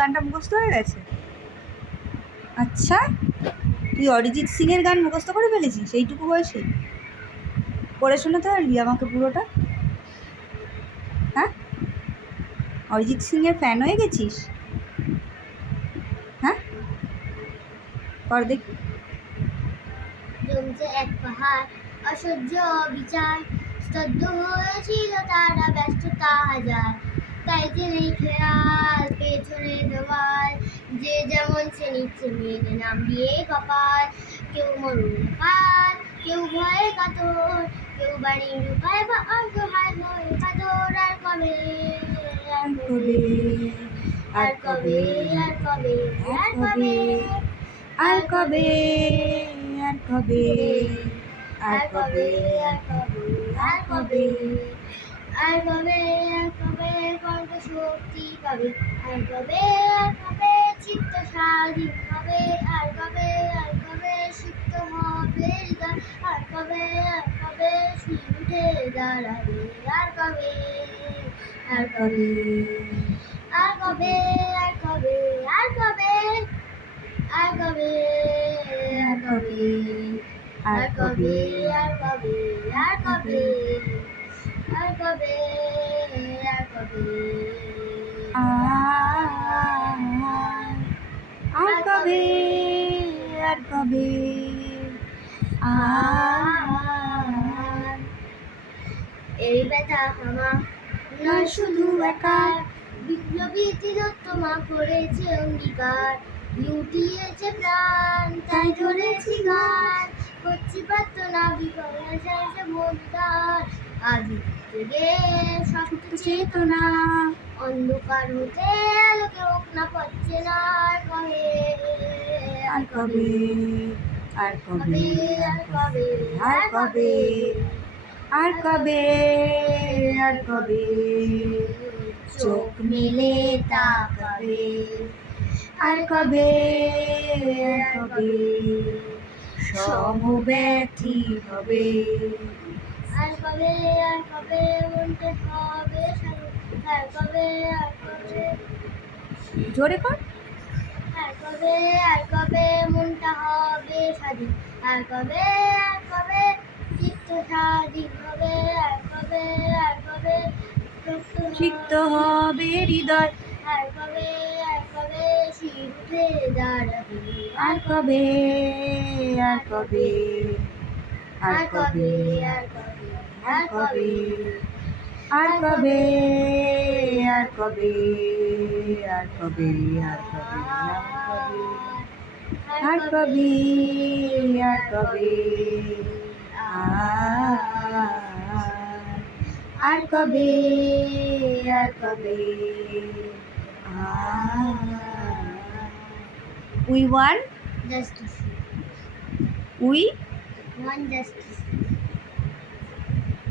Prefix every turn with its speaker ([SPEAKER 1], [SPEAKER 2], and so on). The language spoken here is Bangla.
[SPEAKER 1] গানটা মুখস্থ হয়ে গেছে? আচ্ছা তুই অরিজিৎ সিংয়ের গান মুখস্থ করে ফেলেছিস? এইটুকু বয়সে? পড়ে শোনাতে পারবি আমাকে পুরোটা? হ্যাঁ? অরিজিৎ সিংয়ের ফ্যান হয়ে গেছিস? হ্যাঁ? কর দেখি।
[SPEAKER 2] জমছে এক পাহাড়, অসহ্য বিচার স্তব্ধ হয়েছিল তারা ব্যস্ততা হাজার। তাই নেই খেয়াল পেছনে দেওয়াল যে যেমন সে নিচ্ছে মেয়েদের নাম দিয়ে কপাল কেউ মরুন পাল কেউ ভয়ে কাতর কেউ বাড়ি ঢুকায় বা অসহায় হয়ে কাতর আর কবে আর কবে আর কবে আর কবে আর কবে
[SPEAKER 1] আর কবে আর কবে
[SPEAKER 2] আর কবে আর কবে আর কবে আর কবে আর কবে পাবে আর কবে আর কবে চিত্ত স্বাধীন হবে আর কবে আর কবে সিক্ত হবে আর কবে আর কবে উঠে দাঁড়াবে আর কবে আর কবে আর কবে আর কবে আর কবে আর কবে আর কবে আর কবে আর কবে আর কবে আর কবে আর কবে
[SPEAKER 1] আর কবে কবে
[SPEAKER 2] আর এই ব্যথা আমার নয় শুধু একার। বিপ্লবী তিলোত্তমা করেছে অঙ্গীকার, লুটিয়েছে প্রাণ, তাই ধরেছি গান। করছি প্রার্থনা বিফলে শেষে মন্দার আজ থেকে শক্ত চেতনা, অন্ধকার হতে আলোকে হোক না পাচ্ছে না আর কবে
[SPEAKER 1] আর কবে আর কবে
[SPEAKER 2] আর কবে
[SPEAKER 1] আর কবে আর কবে। চোখ মেলে তাকাবে আর কবে আর কবে। সমব্যথী হবে।
[SPEAKER 2] আর কবে আর কবে হবে আর কবে আর কবে?
[SPEAKER 1] জোরে কর।
[SPEAKER 2] কবে আর কবে মনটা হবে স্বাধীন? আর কবে আর কবে চিত্ত স্বাধীন হবে? আর কবে আর কবে
[SPEAKER 1] চিত্ত
[SPEAKER 2] হবে।
[SPEAKER 1] হৃদয়।
[SPEAKER 2] আর কবে আর কবে শির দাঁড়াবে?
[SPEAKER 1] আর কবে আর কবে আর কবে
[SPEAKER 2] আর কবে আর কবে
[SPEAKER 1] আর কবে। আর কবে। har kabir har kabir har kabir har kabir har kabir ah. har ah. we
[SPEAKER 2] want
[SPEAKER 1] justice.
[SPEAKER 2] We? Want justice.